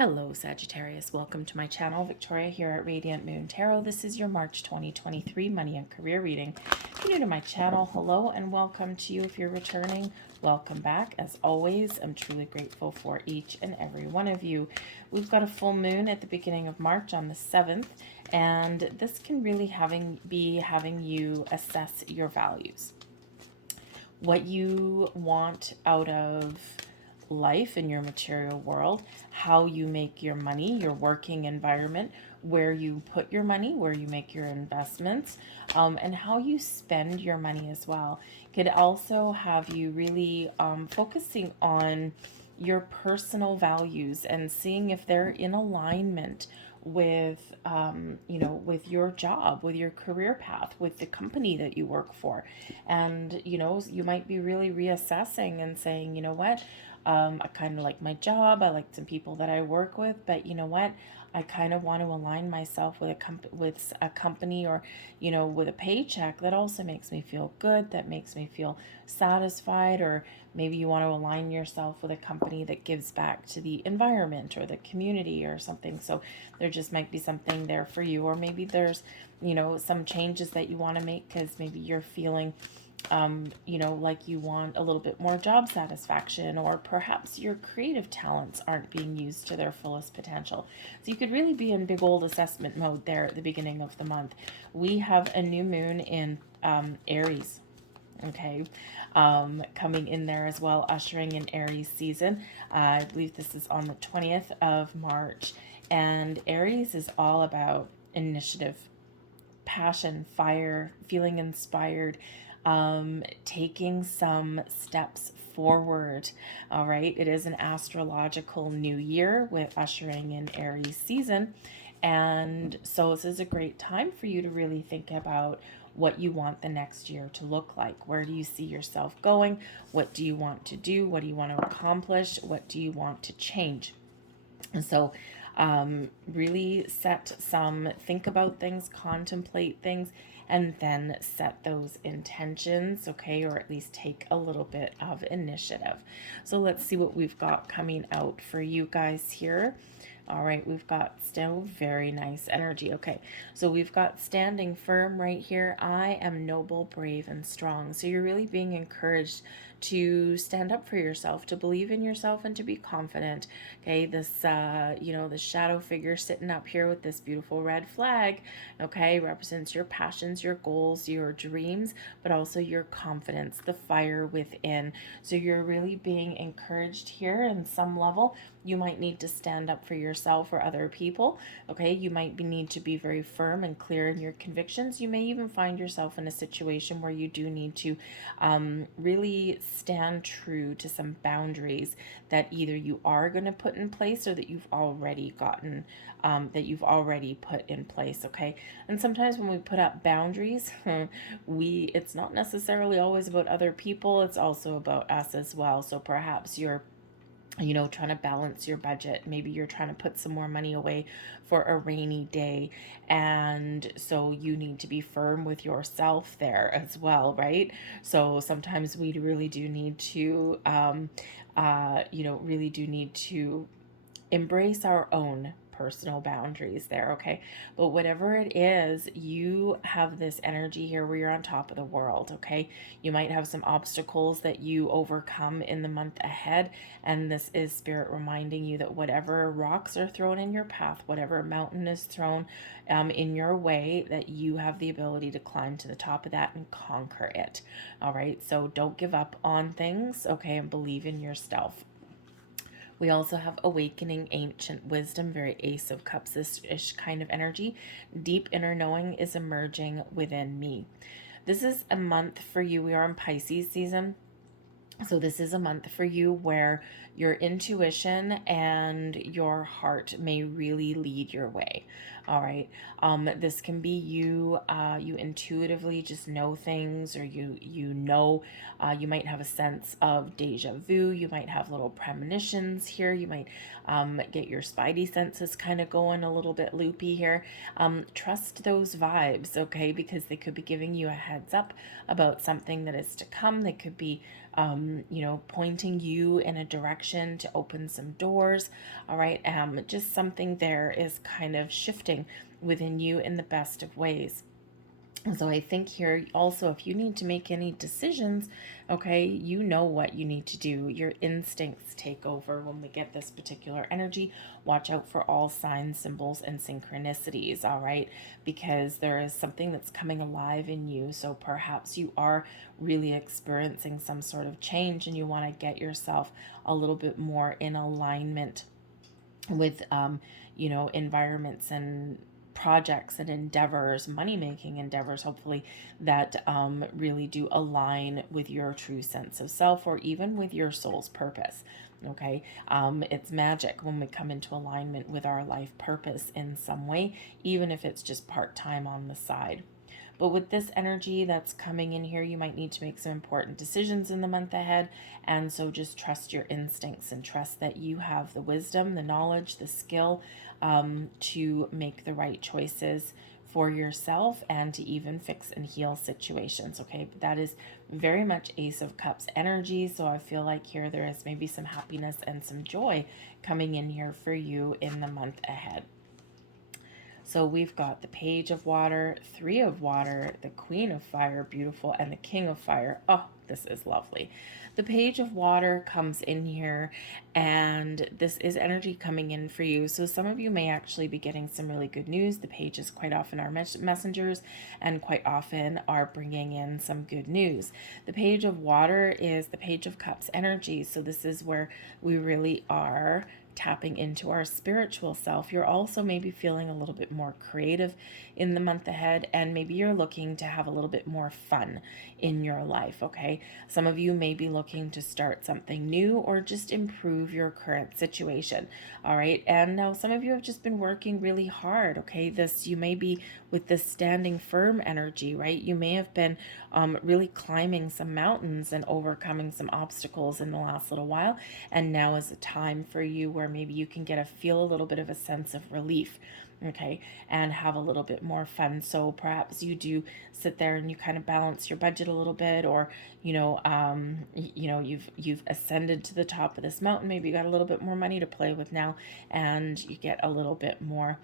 Hello Sagittarius, welcome to my channel. Victoria here at Radiant Moon Tarot. This is your March 2023 money and career reading. If you're new to my channel, hello and welcome to you. If you're returning, welcome back. As always, I'm truly grateful for each and every one of you. We've got a full moon at the beginning of March on the 7th, and this can really be having you assess your values. What you want out of life in your material world, how you make your money, your working environment, where you put your money, where you make your investments, and how you spend your money as well. Could also have you really focusing on your personal values and seeing if they're in alignment with with your job, with your career path, with the company that you work for. And you might be really reassessing and saying, you know what, I kind of like my job, I like some people that I work with, but you know what, I kind of want to align myself with a company, or with a paycheck that also makes me feel good, that makes me feel satisfied. Or maybe you want to align yourself with a company that gives back to the environment or the community or something. So there just might be something there for you. Or maybe there's some changes that you want to make because maybe you're feeling like you want a little bit more job satisfaction, or perhaps your creative talents aren't being used to their fullest potential. So you could really be in big old assessment mode there at the beginning of the month. We have a new moon in Aries. Okay, coming in there as well, ushering in Aries season. I believe this is on the 20th of March, and Aries is all about initiative, passion, fire, feeling inspired, taking some steps forward. All right, it is an astrological new year with ushering in Aries season, and so this is a great time for you to really think about what you want the next year to look like. Where do you see yourself going? What do you want to do? What do you want to accomplish? What do you want to change? And so really think about things, contemplate things, and then set those intentions, okay? Or at least take a little bit of initiative. So let's see what we've got coming out for you guys here. All right, we've got still very nice energy. Okay, so we've got standing firm right here. I am noble, brave, and strong. So you're really being encouraged to stand up for yourself, to believe in yourself, and to be confident. Okay, this the shadow figure sitting up here with this beautiful red flag, okay, represents your passions, your goals, your dreams, but also your confidence, the fire within. So you're really being encouraged here in some level. You might need to stand up for yourself or other people. Okay, you might need to be very firm and clear in your convictions. You may even find yourself in a situation where you do need to really stand true to some boundaries that either you are going to put in place, or that you've already put in place. Okay, and sometimes when we put up boundaries, it's not necessarily always about other people, it's also about us as well. So perhaps you're trying to balance your budget. Maybe you're trying to put some more money away for a rainy day. And so you need to be firm with yourself there as well, right? So sometimes we really do need to, embrace our own personal boundaries there, okay? But whatever it is, you have this energy here where you're on top of the world, okay? You might have some obstacles that you overcome in the month ahead, and this is spirit reminding you that whatever rocks are thrown in your path, whatever mountain is thrown in your way, that you have the ability to climb to the top of that and conquer it. All right, so don't give up on things, okay, and believe in yourself. We also have awakening ancient wisdom, very Ace of Cups-ish kind of energy. Deep inner knowing is emerging within me. This is a month for you. We are in Pisces season. So this is a month for you where your intuition and your heart may really lead your way. All right. This can be you. You intuitively just know things, or you know. You might have a sense of deja vu. You might have little premonitions here. You might get your spidey senses kind of going a little bit loopy here. Trust those vibes, okay? Because they could be giving you a heads up about something that is to come. They could be pointing you in a direction to open some doors. All right. Just something there is kind of shifting within you in the best of ways. So I think here also, if you need to make any decisions, okay, you know what you need to do. Your instincts take over when we get this particular energy. Watch out for all signs, symbols, and synchronicities, all right? Because there is something that's coming alive in you. So perhaps you are really experiencing some sort of change and you want to get yourself a little bit more in alignment with, environments and projects and endeavors, money-making endeavors, hopefully, that really do align with your true sense of self, or even with your soul's purpose. Okay. It's magic when we come into alignment with our life purpose in some way, even if it's just part-time on the side. But with this energy that's coming in here, you might need to make some important decisions in the month ahead. And so just trust your instincts and trust that you have the wisdom, the knowledge, the skill to make the right choices for yourself and to even fix and heal situations. Okay, but that is very much Ace of Cups energy. So I feel like here there is maybe some happiness and some joy coming in here for you in the month ahead. So we've got the Page of Water, Three of Water, the Queen of Fire, beautiful, and the King of Fire. Oh, this is lovely. The Page of Water comes in here, and this is energy coming in for you. So some of you may actually be getting some really good news. The pages quite often are messengers, and quite often are bringing in some good news. The Page of Water is the Page of Cups energy. So this is where we really are tapping into our spiritual self. You're also maybe feeling a little bit more creative in the month ahead, and maybe you're looking to have a little bit more fun in your life, okay? Some of you may be looking to start something new or just improve your current situation, all right? And now some of you have just been working really hard, okay? You may be with this standing firm energy, right? You may have been really climbing some mountains and overcoming some obstacles in the last little while, and now is a time for you where maybe you can feel a little bit of a sense of relief, okay, and have a little bit more fun. So perhaps you do sit there and you kind of balance your budget a little bit, or you've ascended to the top of this mountain. Maybe you got a little bit more money to play with now, and you get a little bit more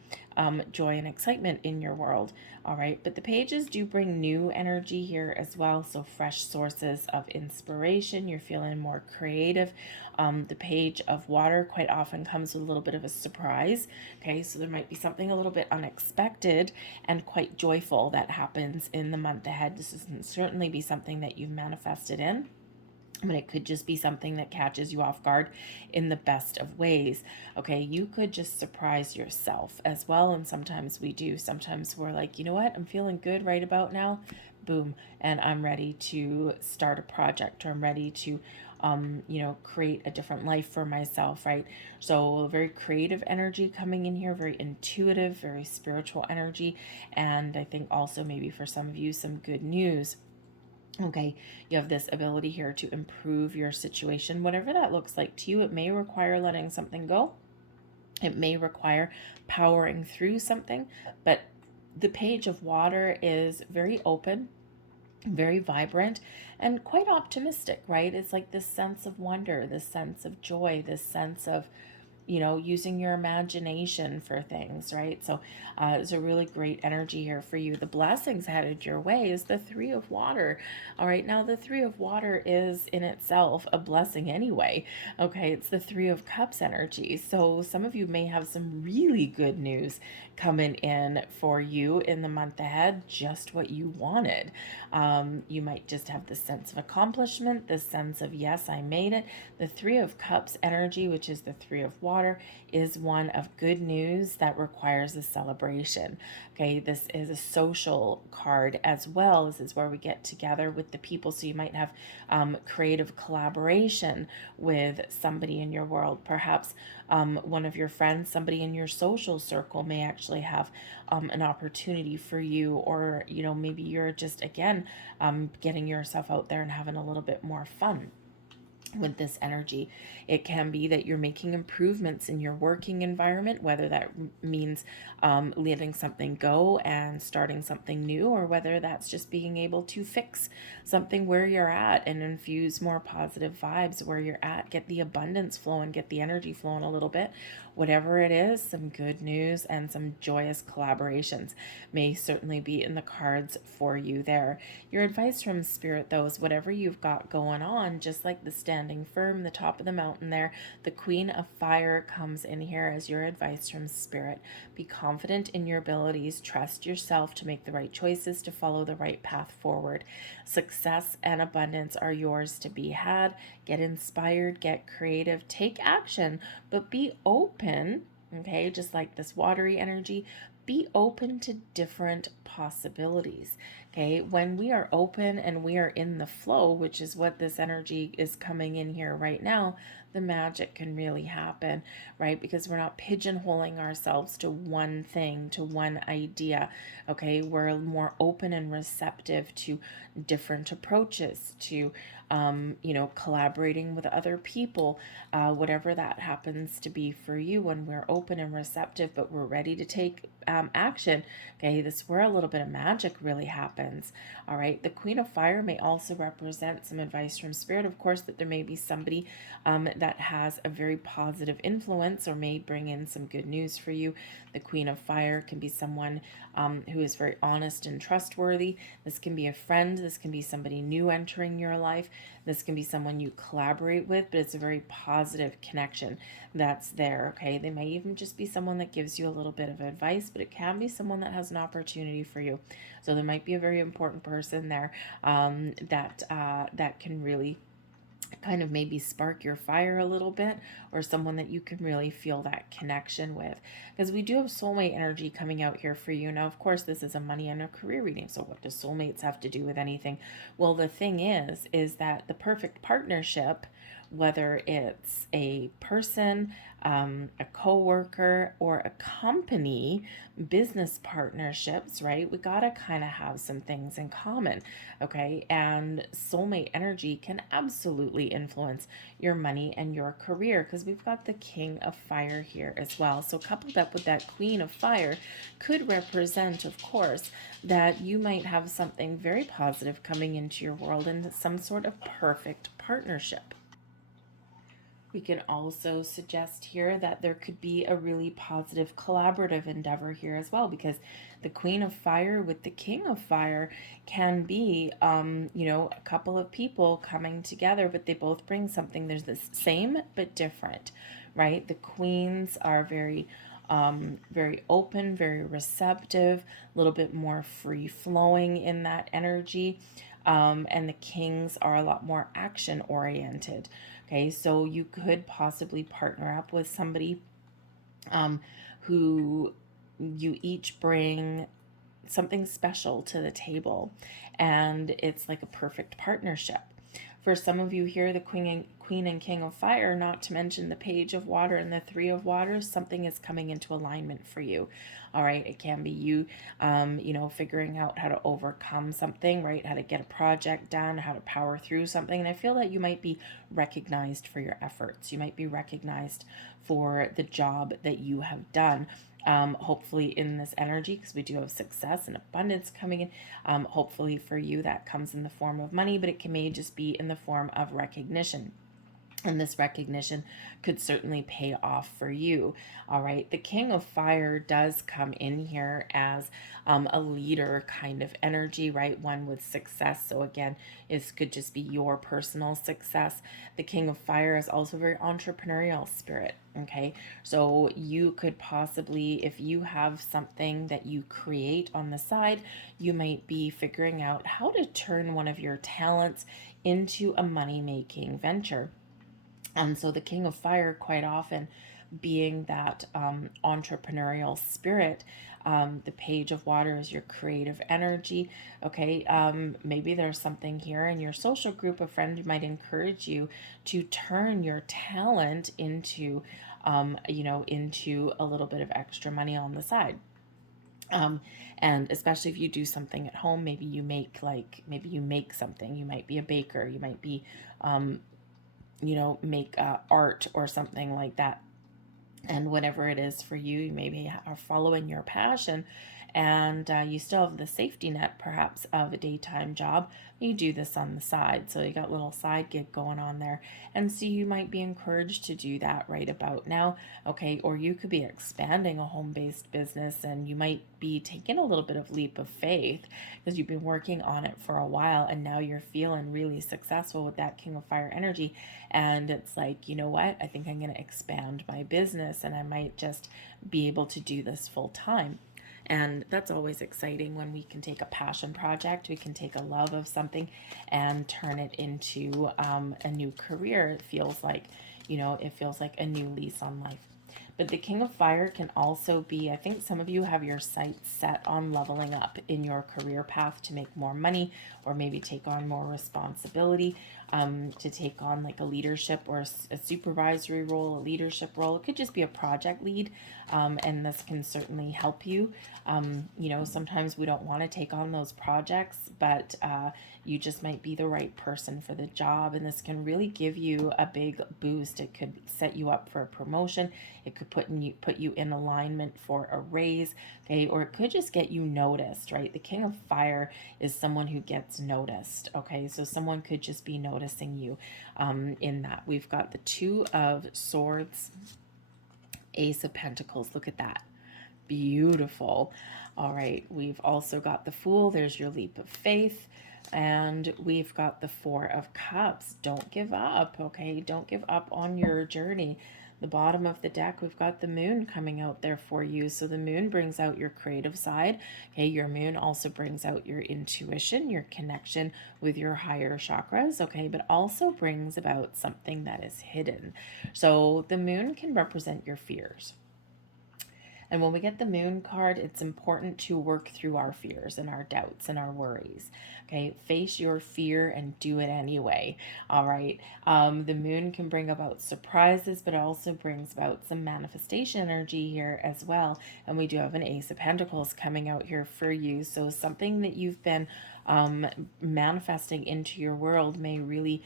joy and excitement in your world. All right, but the pages do bring new energy here as well. So fresh sources of inspiration. You're feeling more creative. The Page of Water quite often comes with a little bit of a surprise. Okay, so there might be something a little bit unexpected and quite joyful that happens in the month ahead. This can certainly be something that you've manifested in, but it could just be something that catches you off guard in the best of ways. Okay, you could just surprise yourself as well, and sometimes we do. Sometimes we're like, you know what, I'm feeling good right about now, boom, and I'm ready to start a project, or I'm ready to create a different life for myself, right? So very creative energy coming in here, very intuitive, very spiritual energy, and I think also maybe for some of you some good news. Okay, you have this ability here to improve your situation, whatever that looks like to you. It may require letting something go. It may require powering through something, but the Page of Water is very open, very vibrant, and quite optimistic, right? It's like this sense of wonder, this sense of joy, this sense of using your imagination for things, right? So it's a really great energy here for you. The blessings headed your way is the Three of Water. All right, now the Three of Water is in itself a blessing anyway. Okay, it's the Three of Cups energy. So some of you may have some really good news coming in for you in the month ahead, just what you wanted. You might just have this sense of accomplishment, this sense of, yes, I made it. The Three of Cups energy, which is the Three of Water, water is one of good news that requires a celebration. Okay, this is a social card as well. This is where we get together with the people. So you might have creative collaboration with somebody in your world. Perhaps one of your friends, somebody in your social circle may actually have an opportunity for you, or, you know, maybe you're just, again, getting yourself out there and having a little bit more fun with this energy. It can be that you're making improvements in your working environment, whether that means letting something go and starting something new, or whether that's just being able to fix something where you're at and infuse more positive vibes where you're at, get the abundance flowing, get the energy flowing a little bit. Whatever it is, some good news and some joyous collaborations may certainly be in the cards for you there. Your advice from Spirit, though, is whatever you've got going on, just like the standing firm, the top of the mountain there, the Queen of Fire comes in here as your advice from Spirit. Be confident in your abilities, trust yourself to make the right choices, to follow the right path forward. Success and abundance are yours to be had. Get inspired, get creative, take action, but be open, okay, just like this watery energy, be open to different possibilities. Okay, when we are open and we are in the flow, which is what this energy is coming in here right now, the magic can really happen, right? Because we're not pigeonholing ourselves to one thing, to one idea. Okay, we're more open and receptive to different approaches, to you know, collaborating with other people, whatever that happens to be for you. When we're open and receptive, but we're ready to take action, okay, this is where a little bit of magic really happens. All right, the Queen of Fire may also represent some advice from Spirit, of course, that there may be somebody that has a very positive influence or may bring in some good news for you. The Queen of Fire can be someone who is very honest and trustworthy. This can be a friend. This can be somebody new entering your life. This can be someone you collaborate with, but it's a very positive connection that's there, okay? They may even just be someone that gives you a little bit of advice, but it can be someone that has an opportunity for you. So there might be a very important person there that can really kind of maybe spark your fire a little bit, or someone that you can really feel that connection with, because we do have soulmate energy coming out here for you. Now, of course, this is a money and a career reading, so what does soulmates have to do with anything? Well, the thing is that the perfect partnership, whether it's a person, a co-worker, or a company, business partnerships, right? We got to kind of have some things in common, okay? And soulmate energy can absolutely influence your money and your career, because we've got the King of Fire here as well. So coupled up with that Queen of Fire could represent, of course, that you might have something very positive coming into your world and some sort of perfect partnership. We can also suggest here that there could be a really positive collaborative endeavor here as well, because the Queen of Fire with the King of Fire can be, you know, a couple of people coming together, but they both bring something. There's this same but different, right? The queens are very open, very receptive, a little bit more free flowing in that energy. And the kings are a lot more action oriented. Okay, so you could possibly partner up with somebody who you each bring something special to the table, and it's like a perfect partnership. For some of you here, the Queen and King of Fire, not to mention the Page of Water and the Three of Waters, something is coming into alignment for you. All right, it can be you, you know, figuring out how to overcome something, right? How to get a project done, how to power through something. And I feel that you might be recognized for your efforts. You might be recognized for the job that you have done. Hopefully in this energy, because we do have success and abundance coming in. Hopefully for you that comes in the form of money, but it may just be in the form of recognition. And this recognition could certainly pay off for you. All right. The King of Fire does come in here as a leader kind of energy, right? One with success. So again, it could just be your personal success. The King of Fire is also very entrepreneurial spirit. Okay. So you could possibly, if you have something that you create on the side, you might be figuring out how to turn one of your talents into a money-making venture. And so the King of Fire quite often being that entrepreneurial spirit. The Page of Water is your creative energy. Okay, maybe there's something here in your social group. A friend might encourage you to turn your talent into, into a little bit of extra money on the side. Um, and especially if you do something at home, maybe you make something. You might be a baker. You might be, make art or something like that. And whatever it is for you, you maybe are following your passion, and you still have the safety net perhaps of a daytime job. You do this on the side, so you got a little side gig going on there, and so you might be encouraged to do that right about now. Okay, or you could be expanding a home-based business, and you might be taking a little bit of leap of faith because you've been working on it for a while, and now you're feeling really successful with that King of Fire energy, and it's like, you know what, I think I'm going to expand my business, and I might just be able to do this full time. And that's always exciting when we can take a passion project, we can take a love of something and turn it into a new career. It feels like a new lease on life. But the King of Fire can also be, I think some of you have your sights set on leveling up in your career path to make more money, or maybe take on more responsibility, to take on like a leadership or a supervisory role, a leadership role. It could just be a project lead, and this can certainly help you. Sometimes we don't want to take on those projects, but you just might be the right person for the job, and this can really give you a big boost. It could set you up for a promotion. It could put you in alignment for a raise, okay, or it could just get you noticed, right? The King of Fire is someone who gets noticed, okay? So someone could just be noticing you in that. We've got the Two of Swords, Ace of Pentacles. Look at that. Beautiful. All right, we've also got the Fool. There's your leap of faith. And we've got the Four of Cups. Don't give up, okay? Don't give up on your journey. The bottom of the deck, we've got the Moon coming out there for you. So the Moon brings out your creative side. Okay, your Moon also brings out your intuition, your connection with your higher chakras, okay, but also brings about something that is hidden. So the Moon can represent your fears. And when we get the Moon card, it's important to work through our fears and our doubts and our worries. Okay, face your fear and do it anyway. All right. The Moon can bring about surprises, but it also brings about some manifestation energy here as well. And we do have an Ace of Pentacles coming out here for you. So something that you've been manifesting into your world may really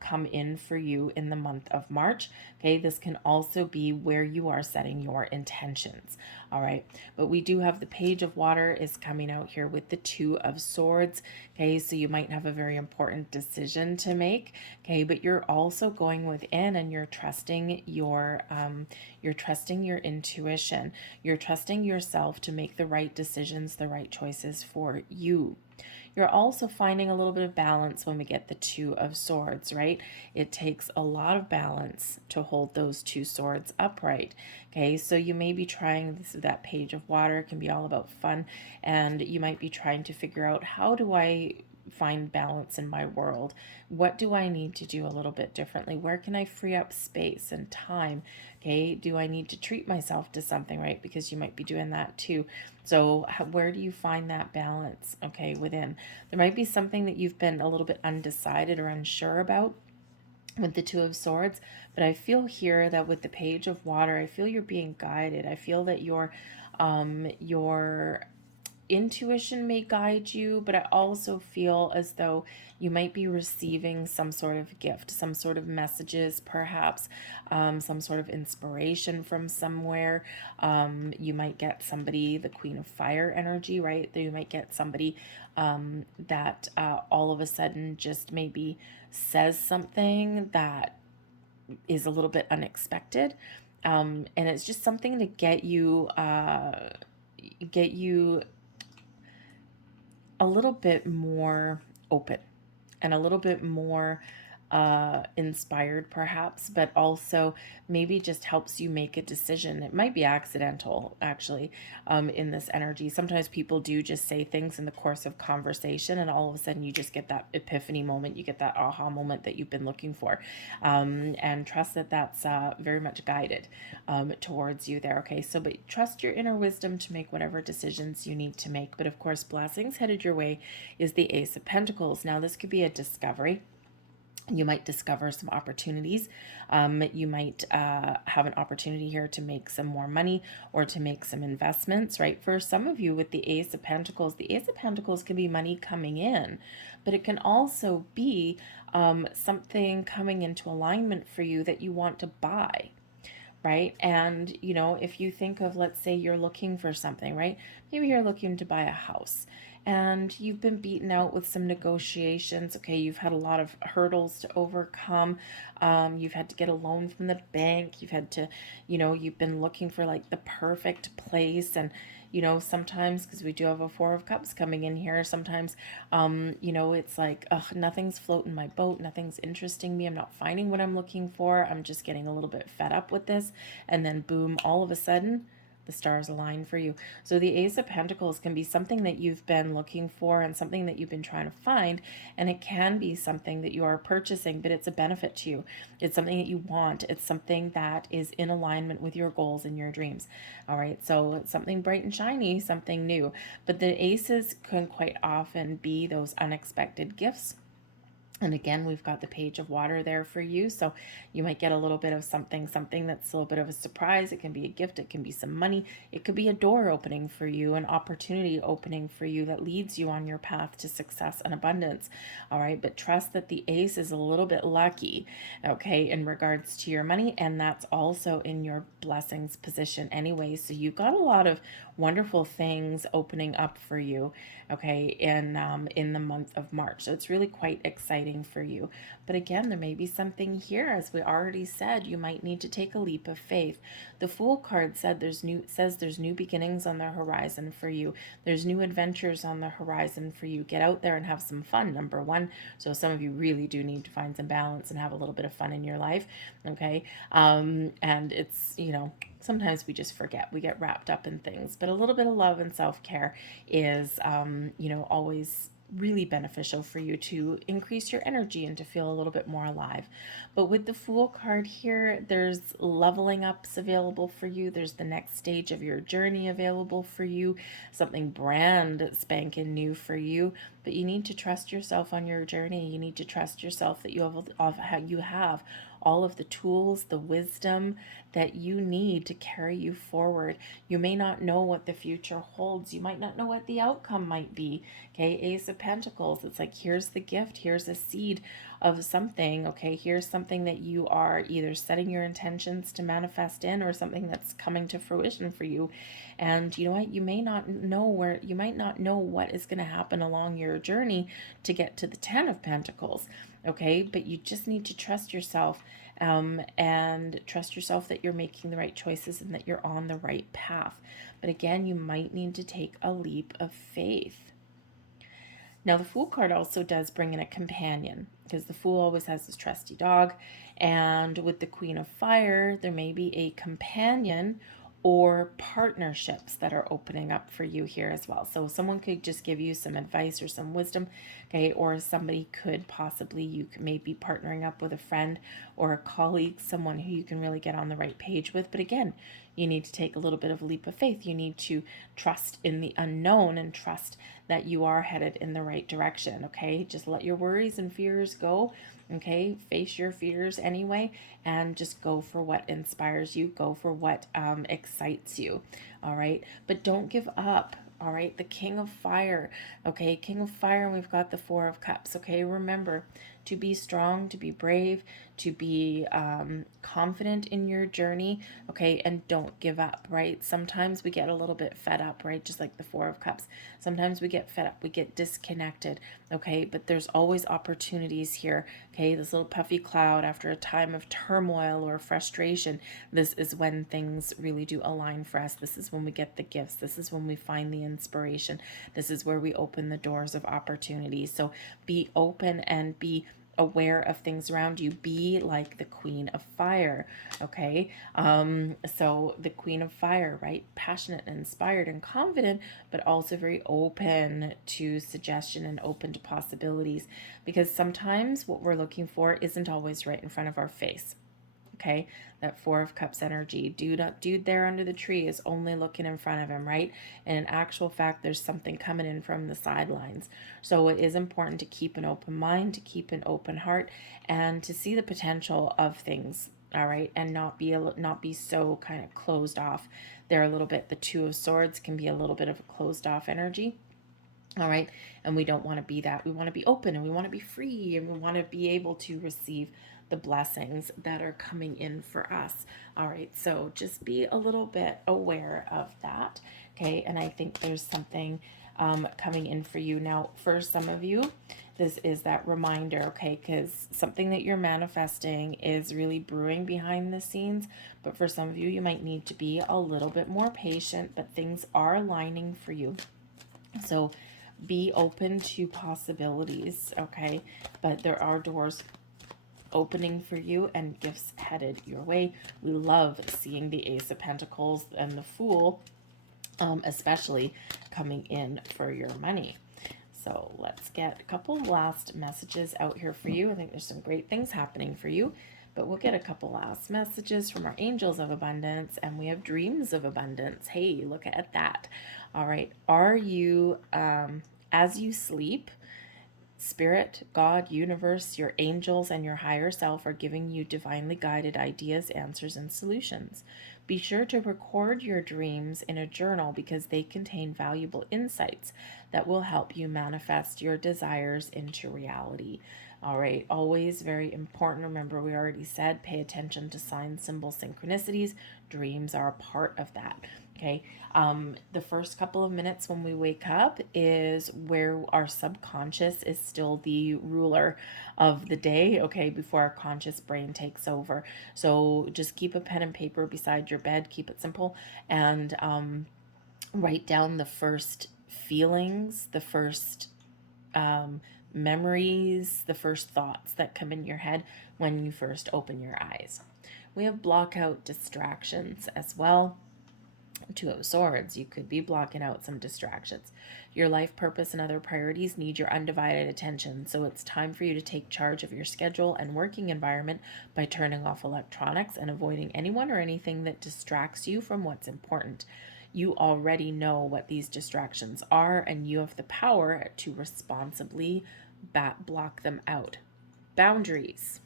come in for you in the month of March. Okay, this can also be where you are setting your intentions. All right, but we do have the Page of Water is coming out here with the Two of Swords. Okay, so you might have a very important decision to make. Okay, but you're also going within and you're trusting your intuition. You're trusting yourself to make the right decisions, the right choices for you. You're also finding a little bit of balance when we get the Two of Swords, right? It takes a lot of balance to hold those two swords upright. Okay, so you may be trying this. That Page of Water can be all about fun, and you might be trying to figure out, how do I find balance in my world? What do I need to do a little bit differently? Where can I free up space and time? Okay, do I need to treat myself to something, right? Because you might be doing that too. So where do you find that balance? Okay, within. There might be something that you've been a little bit undecided or unsure about with the Two of Swords, but I feel here that with the Page of Water, I feel you're being guided. I feel that your intuition may guide you, but I also feel as though you might be receiving some sort of gift, some sort of messages, perhaps some sort of inspiration from somewhere. You might get somebody, the Queen of Fire energy, right? You might get somebody that all of a sudden just maybe says something that is a little bit unexpected. And it's just something to get you a little bit more open and a little bit more inspired perhaps, but also maybe just helps you make a decision. It might be accidental, actually, in this energy. Sometimes people do just say things in the course of conversation, and all of a sudden you just get that epiphany moment, you get that aha moment that you've been looking for. And trust that that's very much guided towards you there. Okay, so but trust your inner wisdom to make whatever decisions you need to make. But of course, blessings headed your way is the Ace of Pentacles. Now, this could be a discovery. You might discover some opportunities. You might have an opportunity here to make some more money or to make some investments, right? For some of you with the Ace of Pentacles can be money coming in, but it can also be something coming into alignment for you that you want to buy, right? And, you know, if you think of, let's say you're looking for something, right? Maybe you're looking to buy a house and you've been beaten out with some negotiations. Okay, you've had a lot of hurdles to overcome. You've had to get a loan from the bank. You've had to, you know, you've been looking for like the perfect place. And, you know, sometimes, because we do have a Four of Cups coming in here, sometimes, you know, it's like, ugh, nothing's floating my boat. Nothing's interesting me. I'm not finding what I'm looking for. I'm just getting a little bit fed up with this. And then boom, all of a sudden, the stars align for you. So the Ace of Pentacles can be something that you've been looking for and something that you've been trying to find. And it can be something that you are purchasing, but it's a benefit to you. It's something that you want. It's something that is in alignment with your goals and your dreams. All right. So it's something bright and shiny, something new. But the aces can quite often be those unexpected gifts. And again, we've got the Page of Water there for you. So you might get a little bit of something that's a little bit of a surprise. It can be a gift. It can be some money. It could be a door opening for you, an opportunity opening for you that leads you on your path to success and abundance. All right. But trust that the ace is a little bit lucky, okay, in regards to your money. And that's also in your blessings position anyway. So you've got a lot of wonderful things opening up for you, okay, in the month of March. So it's really quite exciting for you. But again, there may be something here, as we already said, you might need to take a leap of faith. The Fool card says there's new beginnings on the horizon for you. There's new adventures on the horizon for you. Get out there and have some fun, number one. So some of you really do need to find some balance and have a little bit of fun in your life, okay? And it's, you know, sometimes we just forget. We get wrapped up in things. But a little bit of love and self-care is, you know, always really beneficial for you to increase your energy and to feel a little bit more alive. But with the Fool card here, there's leveling ups available for you. There's the next stage of your journey available for you, something brand spanking new for you. But you need to trust yourself on your journey. You need to trust yourself that you have all of the tools, the wisdom that you need to carry you forward. You may not know what the future holds. You might not know what the outcome might be. Okay, Ace of Pentacles. It's like, here's the gift. Here's a seed of something. Okay, here's something that you are either setting your intentions to manifest in or something that's coming to fruition for you. And you know what? You might not know what is going to happen along your journey to get to the Ten of Pentacles. Okay, but you just need to trust yourself, and trust yourself that you're making the right choices and that you're on the right path. But again, you might need to take a leap of faith. Now, the Fool card also does bring in a companion, because the Fool always has his trusty dog. And with the Queen of Fire, there may be a companion or partnerships that are opening up for you here as well. So someone could just give you some advice or some wisdom, okay, or somebody could possibly, you may be partnering up with a friend or a colleague, someone who you can really get on the right page with. But again, you need to take a little bit of a leap of faith. You need to trust in the unknown and trust that you are headed in the right direction, okay? Just let your worries and fears go, okay? Face your fears anyway, and just go for what inspires you. Go for what excites you, all right? But don't give up. All right, the King of Fire, okay, King of Fire, and we've got the Four of Cups, okay? Remember to be strong, to be brave, to be confident in your journey, okay? And don't give up, right? Sometimes we get a little bit fed up, right? Just like the Four of Cups. Sometimes we get fed up, we get disconnected, okay? But there's always opportunities here, okay? This little puffy cloud after a time of turmoil or frustration, this is when things really do align for us. This is when we get the gifts. This is when we find the inspiration. This is where we open the doors of opportunity. So be open and be aware of things around you. Be like the Queen of Fire, okay? So the Queen of Fire, right? Passionate and inspired and confident, but also very open to suggestion and open to possibilities, because sometimes what we're looking for isn't always right in front of our face. Okay, that Four of Cups energy. Dude there under the tree is only looking in front of him, right? And in actual fact, there's something coming in from the sidelines. So it is important to keep an open mind, to keep an open heart, and to see the potential of things. All right, and not be so kind of closed off. They're a little bit. The Two of Swords can be a little bit of a closed off energy. All right, and we don't want to be that. We want to be open, and we want to be free, and we want to be able to receive the blessings that are coming in for us. All right, so just be a little bit aware of that. Okay, and I think there's something coming in for you now. For some of you, this is that reminder, okay, because something that you're manifesting is really brewing behind the scenes. But for some of you, you might need to be a little bit more patient, but things are aligning for you. So be open to possibilities, okay? But there are doors opening for you and gifts headed your way. We love seeing the Ace of Pentacles and the Fool, especially coming in for your money. So let's get a couple last messages out here for you. I think there's some great things happening for you, but we'll get a couple last messages from our angels of abundance, and we have dreams of abundance. Hey, look at that. All right. Are you, as you sleep, Spirit, God, universe, your angels, and your higher self are giving you divinely guided ideas, answers, and solutions. Be sure to record your dreams in a journal because they contain valuable insights that will help you manifest your desires into reality. All right, always very important. Remember, we already said pay attention to signs, symbols, synchronicities. Dreams are a part of that. Okay, the first couple of minutes when we wake up is where our subconscious is still the ruler of the day, okay, before our conscious brain takes over. So just keep a pen and paper beside your bed, keep it simple, and write down the first feelings, the first memories, the first thoughts that come in your head when you first open your eyes. We have block out distractions as well. Two of Swords, you could be blocking out some distractions. Your life purpose and other priorities need your undivided attention, so it's time for you to take charge of your schedule and working environment by turning off electronics and avoiding anyone or anything that distracts you from what's important. You already know what these distractions are, and you have the power to responsibly block them out. Boundaries.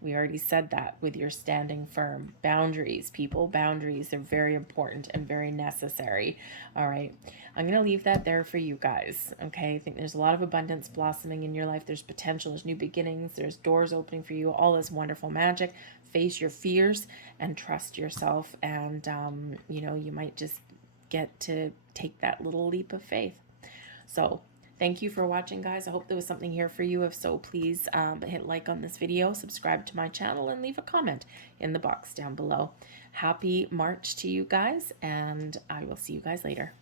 We already said that with your standing firm. Boundaries, people, boundaries are very important and very necessary. All right. I'm going to leave that there for you guys. Okay. I think there's a lot of abundance blossoming in your life. There's potential. There's new beginnings. There's doors opening for you. All this wonderful magic. Face your fears and trust yourself. And, you might just get to take that little leap of faith. So, thank you for watching, guys. I hope there was something here for you. If so, please hit like on this video, subscribe to my channel, and leave a comment in the box down below. Happy March to you guys, and I will see you guys later.